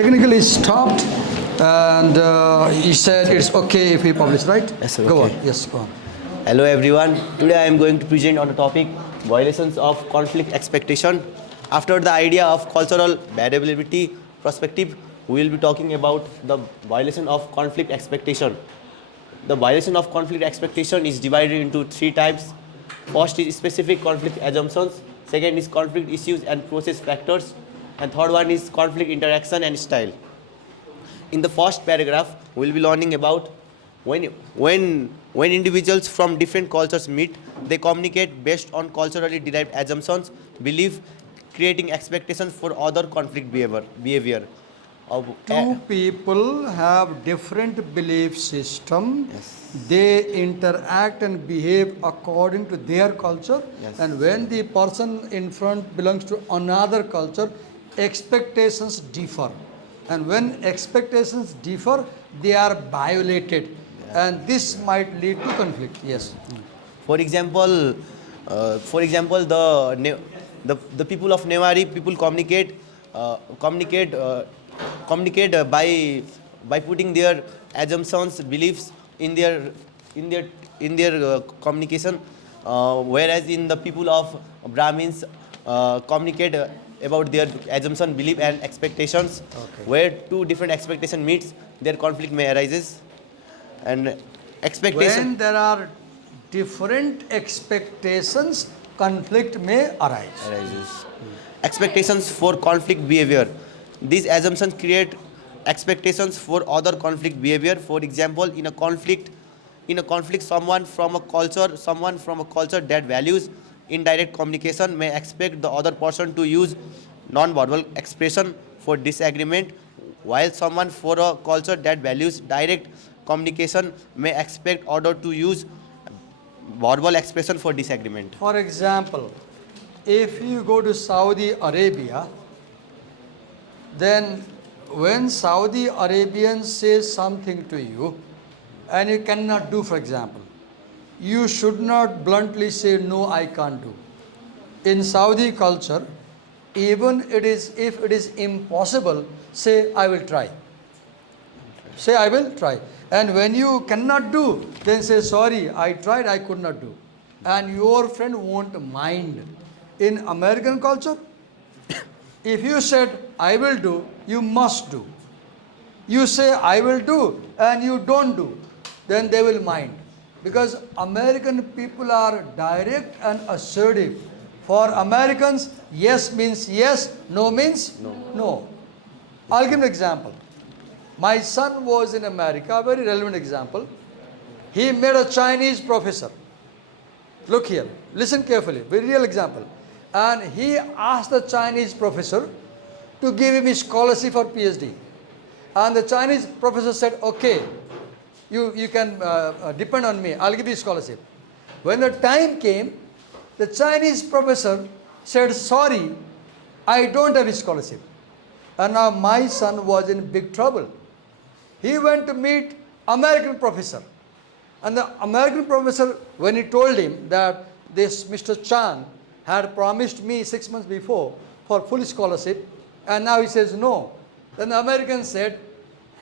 technically stopped, and he said it's okay if we publish, right? Yes, sir. Go Okay. on. Yes, go on. Hello everyone. Today I am going to present on the topic violations of conflict expectation. After the idea of cultural variability perspective, we will be talking about the violation of conflict expectation. The violation of conflict expectation is divided into three types. First is specific conflict assumptions, second is conflict issues and process factors, and third one is conflict interaction and style. In the first paragraph, we will be learning about when individuals from different cultures meet, they communicate based on culturally derived assumptions, belief, creating expectations for other conflict behavior. Two people have different belief system. Yes. They interact and behave according to their culture. Yes. And when the person in front belongs to another culture, expectations differ. And when expectations differ, they are violated. And this might lead to conflict. Yes. For example, the people of Newari people communicate by putting their assumptions, beliefs in their communication, whereas in the people of Brahmins communicate about their assumption, belief, and expectations. Okay. Where two different expectation meets, their conflict may arises, and expectation. When there are different expectations, conflict may arise. arises. Expectations for conflict behavior. These assumptions create expectations for other conflict behavior. For example, in a conflict, someone from a culture that values indirect communication may expect the other person to use non-verbal expression for disagreement, while someone for a culture that values direct communication may expect other to use verbal expression for disagreement. For example, if you go to Saudi Arabia, then when Saudi Arabians say something to you and you cannot do, for example, you should not bluntly say, no, I can't do. In Saudi culture, even if it is impossible, say, I will try. Say, I will try. And when you cannot do, then say, sorry, I tried, I could not do. And your friend won't mind. In American culture, if you said, I will do, you must do. You say, I will do, and you don't do, then they will mind. Because American people are direct and assertive. For Americans, yes means yes, no means no. I'll give an example. My son was in America, a very relevant example. He met a Chinese professor. Look here, listen carefully, very real example. And he asked the Chinese professor to give him a scholarship for PhD. And the Chinese professor said, okay, you can depend on me, I'll give you a scholarship. When the time came, the Chinese professor said, sorry, I don't have a scholarship. And now my son was in big trouble. He went to meet American professor. And the American professor, when he told him that this Mr. Chan had promised me 6 months before for full scholarship, and now he says no. Then the American said,